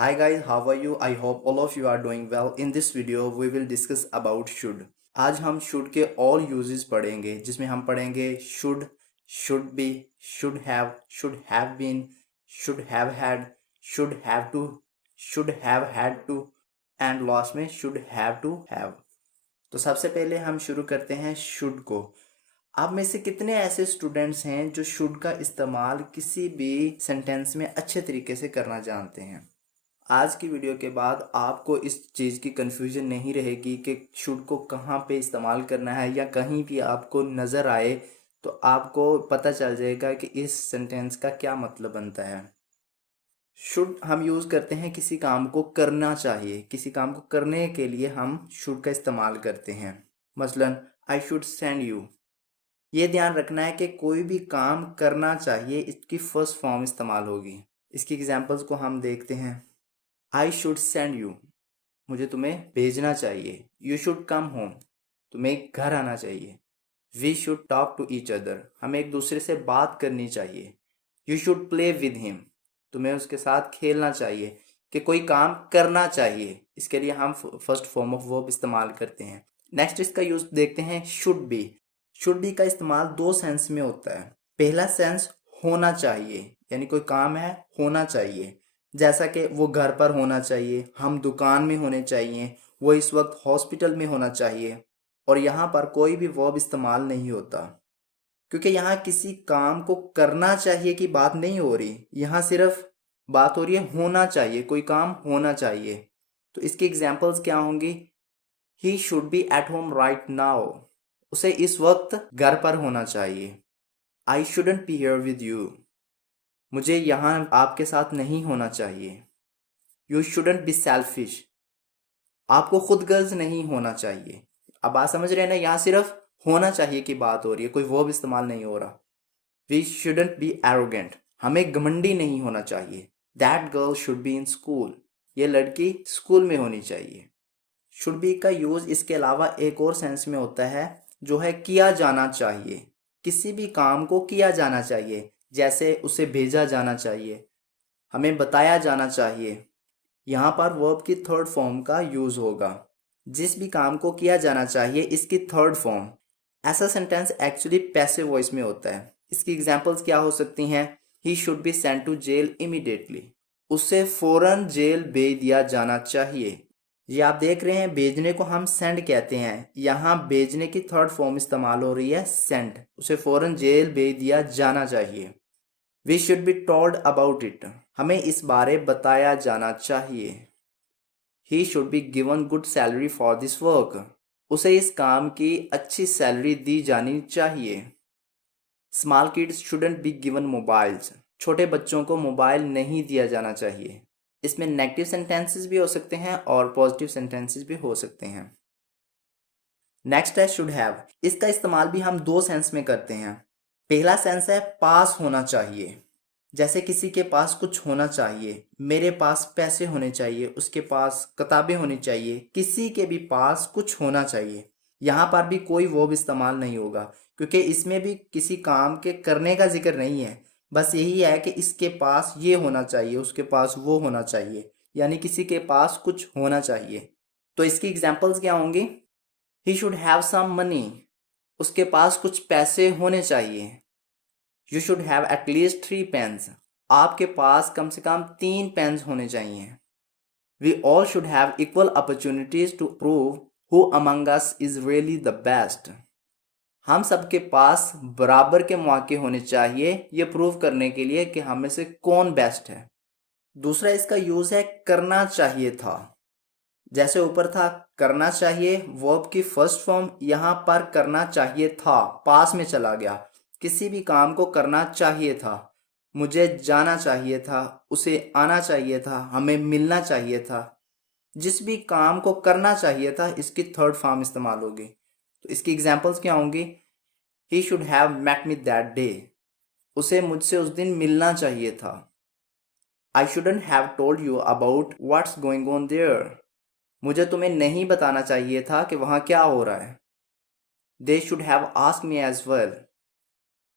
Hi guys, how are you? I hope all of you are doing well. In this video, we will discuss about should. आज हम should के all uses पढ़ेंगे जिसमें हम पढ़ेंगे should be, should have been, should have had, should have to, should have had to and last में should have to have. तो सबसे पहले हम शुरू करते हैं should को. आप में से कितने ऐसे स्टूडेंट्स हैं जो शुड का इस्तेमाल किसी भी सेंटेंस में अच्छे तरीके से करना जानते हैं? आज की वीडियो के बाद आपको इस चीज़ की कन्फ्यूजन नहीं रहेगी कि शुड को कहाँ पे इस्तेमाल करना है, या कहीं भी आपको नज़र आए तो आपको पता चल जाएगा कि इस सेंटेंस का क्या मतलब बनता है. शुड हम यूज़ करते हैं किसी काम को करना चाहिए, किसी काम को करने के लिए हम शुड का इस्तेमाल करते हैं. मसलन आई शुड सेंड यू. ये ध्यान रखना है कि कोई भी काम करना चाहिए इसकी फर्स्ट फॉर्म इस्तेमाल होगी. इसकी एग्जांपल्स को हम देखते हैं. आई शुड सेंड यू, मुझे तुम्हें भेजना चाहिए. यू शुड कम होम, तुम्हें घर आना चाहिए. We should talk to each other, हमें एक दूसरे से बात करनी चाहिए. You should play with him, तुम्हें उसके साथ खेलना चाहिए. कि कोई काम करना चाहिए, इसके लिए हम फर्स्ट फॉर्म ऑफ वर्ब इस्तेमाल करते हैं. नेक्स्ट इसका यूज देखते हैं शुड बी. शुड बी का इस्तेमाल दो सेंस में होता है. पहला सेंस होना चाहिए, यानी कोई काम है होना चाहिए, जैसा कि वो घर पर होना चाहिए, हम दुकान में होने चाहिए, वो इस वक्त हॉस्पिटल में होना चाहिए. और यहाँ पर कोई भी वर्ब इस्तेमाल नहीं होता, क्योंकि यहाँ किसी काम को करना चाहिए की बात नहीं हो रही. यहाँ सिर्फ बात हो रही है होना चाहिए, कोई काम होना चाहिए. तो इसकी एग्जाम्पल्स क्या होंगी? He should B at home right now, उसे इस वक्त घर पर होना चाहिए. I shouldn't be here with you, मुझे यहाँ आपके साथ नहीं होना चाहिए. यू शुडंट बी सेल्फिश, आपको खुदगर्ज नहीं होना चाहिए. अब बात समझ रहे हैं ना, यहाँ सिर्फ होना चाहिए की बात हो रही है, कोई वर्ब इस्तेमाल नहीं हो रहा. वी शुडंट बी एरोगेंट, हमें घमंडी नहीं होना चाहिए. That girl should be in school, ये लड़की स्कूल में होनी चाहिए. शुड बी का यूज इसके अलावा एक और सेंस में होता है, जो है किया जाना चाहिए. किसी भी काम को किया जाना चाहिए, जैसे उसे भेजा जाना चाहिए, हमें बताया जाना चाहिए. यहाँ पर वर्ब की थर्ड फॉर्म का यूज होगा. जिस भी काम को किया जाना चाहिए, इसकी थर्ड फॉर्म. ऐसा सेंटेंस एक्चुअली पैसिव वॉइस में होता है. इसकी एग्जांपल्स क्या हो सकती हैं? He should be sent to jail immediately, उसे फौरन जेल भेज दिया जाना चाहिए. ये आप देख रहे हैं, भेजने को हम सेंड कहते हैं, यहाँ भेजने की थर्ड फॉर्म इस्तेमाल हो रही है सेंट, उसे फौरन जेल भेज दिया जाना चाहिए. We should be told about it, हमें इस बारे बताया जाना चाहिए. He should be given good salary for this work, उसे इस काम की अच्छी सैलरी दी जानी चाहिए. Small kids shouldn't be given mobiles, छोटे बच्चों को मोबाइल नहीं दिया जाना चाहिए. इसमें नेगेटिव सेंटेंसेस भी हो सकते हैं और पॉजिटिव सेंटेंसेस भी हो सकते हैं. नेक्स्ट है शुड हैव. इसका इस्तेमाल भी हम दो सेंस में करते हैं. पहला सेंस है पास होना चाहिए, जैसे किसी के पास कुछ होना चाहिए. मेरे पास पैसे होने चाहिए, उसके पास किताबें होनी चाहिए, किसी के भी पास कुछ होना चाहिए. यहाँ पर भी कोई वर्ब इस्तेमाल नहीं होगा, क्योंकि इसमें भी किसी काम के करने का जिक्र नहीं है. बस यही है कि इसके पास ये होना चाहिए, उसके पास वो होना चाहिए, यानी किसी के पास कुछ होना चाहिए. तो इसकी एग्जांपल्स क्या होंगी? He should have some money, उसके पास कुछ पैसे होने चाहिए. You should have at least 3 pens, आपके पास कम से कम 3 पेन्स होने चाहिए. We all should have equal opportunities to prove who among us is really the best, हम सबके पास बराबर के मौके होने चाहिए ये प्रूव करने के लिए कि हम में से कौन बेस्ट है. दूसरा इसका यूज है करना चाहिए था. जैसे ऊपर था करना चाहिए, वर्ब की फर्स्ट फॉर्म, यहाँ पर करना चाहिए था पास में चला गया. किसी भी काम को करना चाहिए था, मुझे जाना चाहिए था, उसे आना चाहिए था, हमें मिलना चाहिए था. जिस भी काम को करना चाहिए था, इसकी थर्ड फॉर्म इस्तेमाल होगी. तो इसकी एग्जांपल्स क्या होंगी? He should have met me that day, उसे मुझसे उस दिन मिलना चाहिए था. I shouldn't have told you about what's going on there, मुझे तुम्हें नहीं बताना चाहिए था कि वहाँ क्या हो रहा है. They should have asked me as well.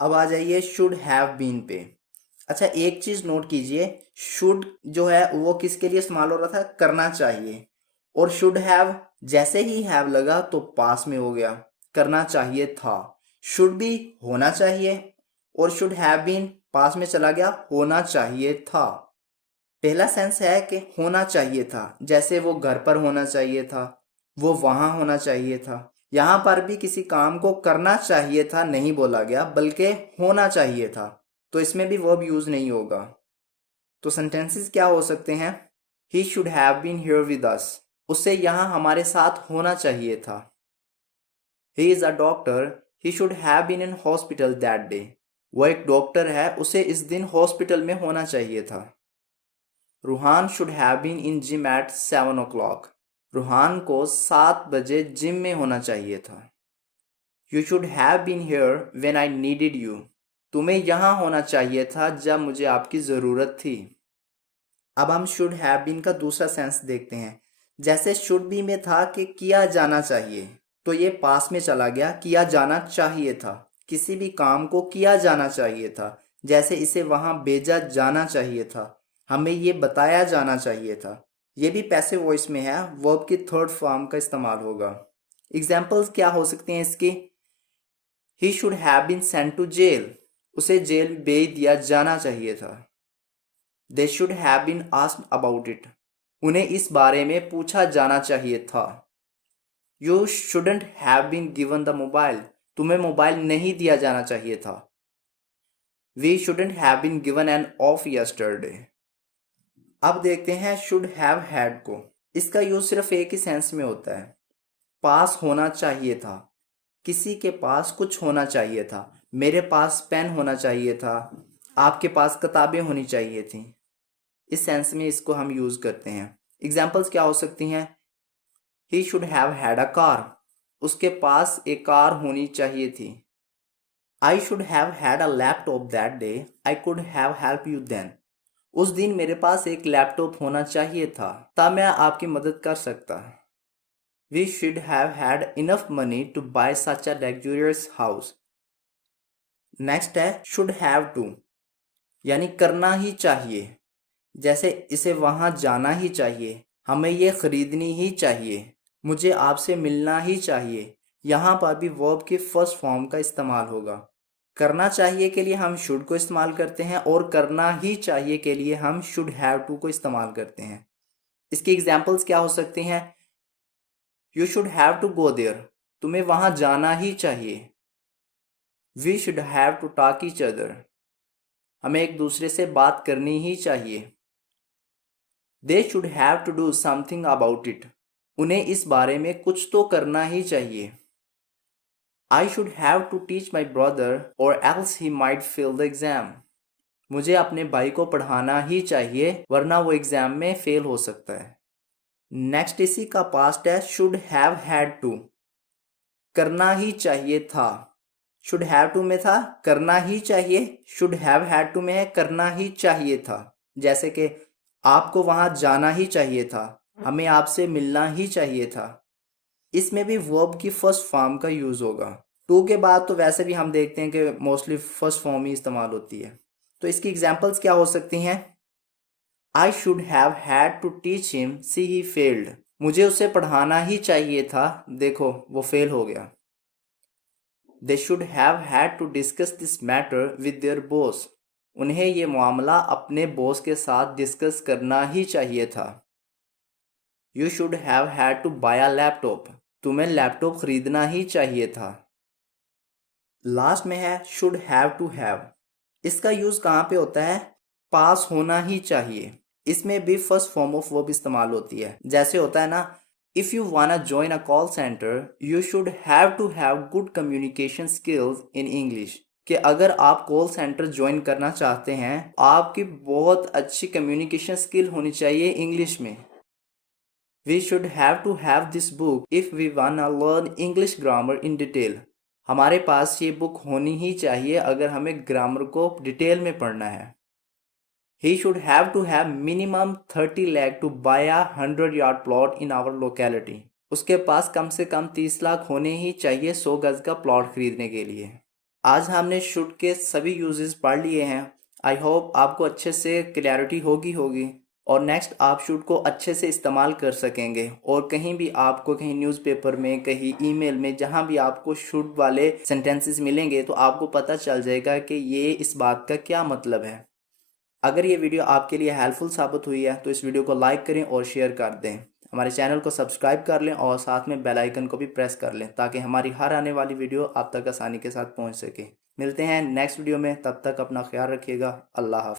अब आ जाइए शुड हैव बीन पे. अच्छा, एक चीज नोट कीजिए, शुड जो है वो किसके लिए इस्तेमाल हो रहा था? करना चाहिए। और शुड हैव, जैसे ही हैव लगा तो पास में हो गया, करना चाहिए था। शुड भी होना चाहिए, और शुड हैव बीन पास में चला गया, होना चाहिए था। पहला सेंस है कि होना चाहिए था, जैसे वो घर पर होना चाहिए था, वो वहां होना चाहिए था। यहां पर भी किसी काम को करना चाहिए था नहीं बोला गया, बल्कि होना चाहिए था, तो इसमें भी वर्ब यूज नहीं होगा। तो सेंटेंसेस क्या हो सकते हैं? He should have been here with us, उससे यहां हमारे साथ होना चाहिए था। He is a doctor, he should have been in hospital that day, वो एक डॉक्टर है, उसे इस दिन हॉस्पिटल में होना चाहिए था। Ruhan should have been in gym at 7 o'clock, Ruhan को 7 बजे जिम में होना चाहिए था। You should have been here when I needed you, तुम्हें यहाँ होना चाहिए था जब मुझे आपकी ज़रूरत थी। अब हम शुड हैव बीन का दूसरा सेंस देखते हैं। जैसे शुड बी में था कि किया जाना चाहिए, तो ये पास में चला गया, किया जाना चाहिए था। किसी भी काम को किया जाना चाहिए था, जैसे इसे वहां भेजा जाना चाहिए था, हमें ये बताया जाना चाहिए था। ये भी पैसिव वॉइस में है, वर्ब की थर्ड फॉर्म का इस्तेमाल होगा। एग्जाम्पल्स क्या हो सकते हैं इसकी? He should have been sent to jail, उसे जेल भेज दिया जाना चाहिए था। They should have been asked about it, उन्हें इस बारे में पूछा जाना चाहिए था। You shouldn't have been given the mobile, तुम्हें मोबाइल नहीं दिया जाना चाहिए था। We shouldn't have been given an off yesterday. अब देखते हैं शुड हैव हैड को। इसका यूज सिर्फ एक ही सेंस में होता है, पास होना चाहिए था। किसी के पास कुछ होना चाहिए था, मेरे पास पेन होना चाहिए था, आपके पास किताबें होनी चाहिए थी। इस सेंस में इसको हम यूज करते हैं। एग्जाम्पल्स क्या हो सकती हैं? He should have had a car, उसके पास एक कार होनी चाहिए थी। I should have had a laptop that day, I could have help you then, उस दिन मेरे पास एक लैपटॉप होना चाहिए था, तब मैं आपकी मदद कर सकता। We should have had enough money to buy such a luxurious house. Next है शुड हैव टू, यानी करना ही चाहिए, जैसे इसे वहां जाना ही चाहिए, हमें ये खरीदनी ही चाहिए, मुझे आपसे मिलना ही चाहिए। यहाँ पर भी वर्ब के फर्स्ट फॉर्म का इस्तेमाल होगा। करना चाहिए के लिए हम शुड को इस्तेमाल करते हैं, और करना ही चाहिए के लिए हम शुड हैव टू को इस्तेमाल करते हैं। इसकी एग्जाम्पल्स क्या हो सकती हैं? You should have to go there, तुम्हें वहां जाना ही चाहिए। We should have to talk each other, हमें एक दूसरे से बात करनी ही चाहिए। They should have to do something about it, उन्हें इस बारे में कुछ तो करना ही चाहिए। I should have to teach my brother और else he might fail the exam, मुझे अपने भाई को पढ़ाना ही चाहिए, वरना वो एग्जाम में फेल हो सकता है। नेक्स्ट इसी का पास्ट है शुड हैव हैड टू, करना ही चाहिए था। शुड हैव टू में था करना ही चाहिए, शुड हैव हैड टू में है करना ही चाहिए था। जैसे कि आपको वहां जाना ही चाहिए था, हमें आपसे मिलना ही चाहिए था। इसमें भी वर्ब की फर्स्ट फॉर्म का यूज होगा। टू के बाद तो वैसे भी हम देखते हैं कि मोस्टली फर्स्ट फॉर्म ही इस्तेमाल होती है। तो इसकी एग्जांपल्स क्या हो सकती हैं? I should have had to teach him, see he failed, मुझे उसे पढ़ाना ही चाहिए था, देखो वो फेल हो गया। They should have had to discuss this matter with their boss, उन्हें ये मामला अपने बॉस के साथ डिस्कस करना ही चाहिए था। You should have had to buy a laptop, तुम्हें लैपटॉप खरीदना ही चाहिए था। लास्ट में है शुड हैव टू हैव, इसका यूज कहाँ पे होता है? पास होना ही चाहिए। इसमें भी फर्स्ट फॉर्म ऑफ वर्ब इस्तेमाल होती है, जैसे होता है ना, if you wanna join a call centre you should have to have good communication skills in English, कि अगर आप कॉल सेंटर ज्वाइन करना चाहते हैं आपकी बहुत अच्छी कम्युनिकेशन स्किल होनी चाहिए इंग्लिश में। We should have to have this book if we wanna learn English grammar in detail, हमारे पास ये बुक होनी ही चाहिए अगर हमें ग्रामर को डिटेल में पढ़ना है। He should have to have minimum 30 lakh to buy a 100-yard plot in our locality, उसके पास कम से कम 30 लाख होने ही चाहिए 100 गज का प्लॉट खरीदने के लिए। आज हमने शुड के सभी यूजेस पढ़ लिए हैं। आई होप आपको अच्छे से क्लैरिटी होगी और नेक्स्ट आप शुड को अच्छे से इस्तेमाल कर सकेंगे और कहीं भी आपको कहीं न्यूज़पेपर में कहीं ईमेल में जहां भी आपको शुड वाले सेंटेंसेस मिलेंगे तो आपको पता चल जाएगा कि ये इस बात का क्या मतलब है। अगर ये वीडियो आपके लिए हेल्पफुल साबित हुई है तो इस वीडियो को लाइक करें और शेयर कर दें। हमारे चैनल को सब्सक्राइब कर लें और साथ में बेल आइकन को भी प्रेस कर लें ताकि हमारी हर आने वाली वीडियो आप तक आसानी के साथ पहुंच सके। मिलते हैं नेक्स्ट वीडियो में, तब तक अपना ख्याल रखिएगा। अल्लाह हाफ़िज़।